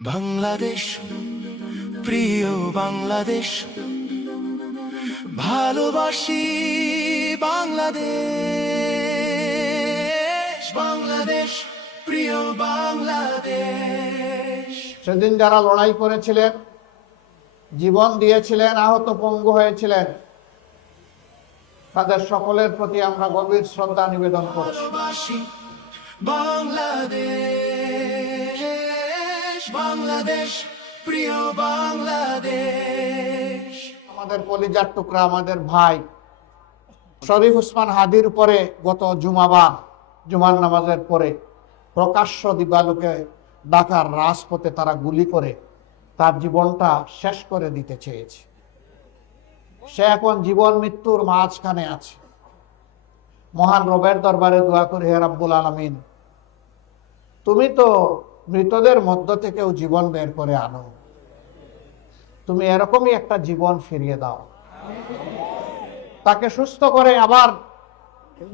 বাংলাদেশ, প্রিয় বাংলাদেশ, ভালোবাসি বাংলাদেশ। বাংলাদেশ, প্রিয় বাংলাদেশ। সেদিন যারা লড়াই করেছিলেন, জীবন দিয়েছিলেন, আহত পঙ্গু হয়েছিলেন, তাদের সকলের প্রতি আমরা গভীর শ্রদ্ধা নিবেদন করছি। ভালোবাসি বাংলাদেশ। বাংলাদেশ, প্রিয় বাংলাদেশ। আমাদের কলিজার টুকরা, আমাদের ভাই শরীফ ওসমান হাদির উপরে গত জুমার নামাজের পরে প্রকাশ্য দিবালোকে ঢাকার রাজপথে তারা গুলি করে তার জীবনটা শেষ করে দিতে চেয়েছে। সে এখন জীবন মৃত্যুর মাঝখানে আছে। মহান রবের দরবারে দোয়া করি, হে রাব্বুল আলামিন, তুমি তো মৃতদের মধ্য থেকেও জীবন বের করে আনো, তুমি এরকমই একটা জীবন ফিরিয়ে দাও, তাকে সুস্থ করে আবার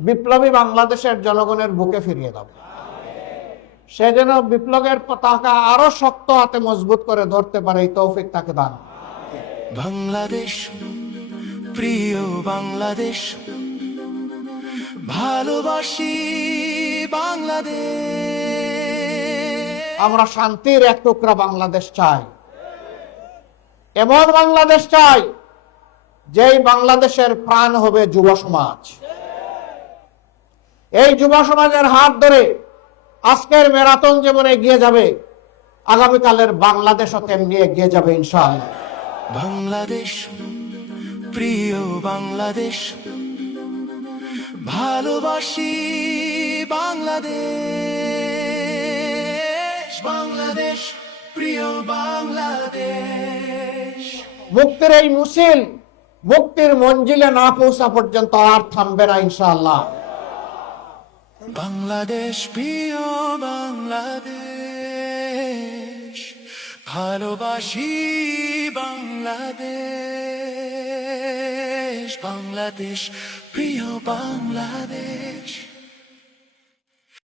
বিপ্লবী বাংলাদেশের জনগণের বুকে ফিরিয়ে দাও। সে যেন বিপ্লবের পতাকা আরো শক্ত হাতে মজবুত করে ধরতে পারে, এই তৌফিক তাকে দান। বাংলাদেশ, প্রিয় বাংলাদেশ, ভালোবাসি বাংলাদেশ। আমরা শান্তির এক টুকরা বাংলাদেশ চাই, এমন বাংলাদেশ চাই যেই বাংলাদেশের প্রাণ হবে যুব সমাজ। এই যুব সমাজের হাত ধরে আজকের ম্যারাথন যেমন এগিয়ে যাবে, আগামীকালের বাংলাদেশও তেমনি এগিয়ে যাবে ইনশাআল্লাহ। বাংলাদেশ, প্রিয় বাংলাদেশ, ভালোবাসি বাংলাদেশ। বাংলাদেশ, প্রিয় বাংলাদেশ। মুক্তির এই মিছিল মুক্তির মঞ্জিলে না পৌঁছা পর্যন্ত আর থামবে না ইনশাআল্লাহ। বাংলাদেশ, প্রিয় বাংলাদেশ, ভালোবাসি বাংলাদেশ। বাংলাদেশ, প্রিয় বাংলাদেশ।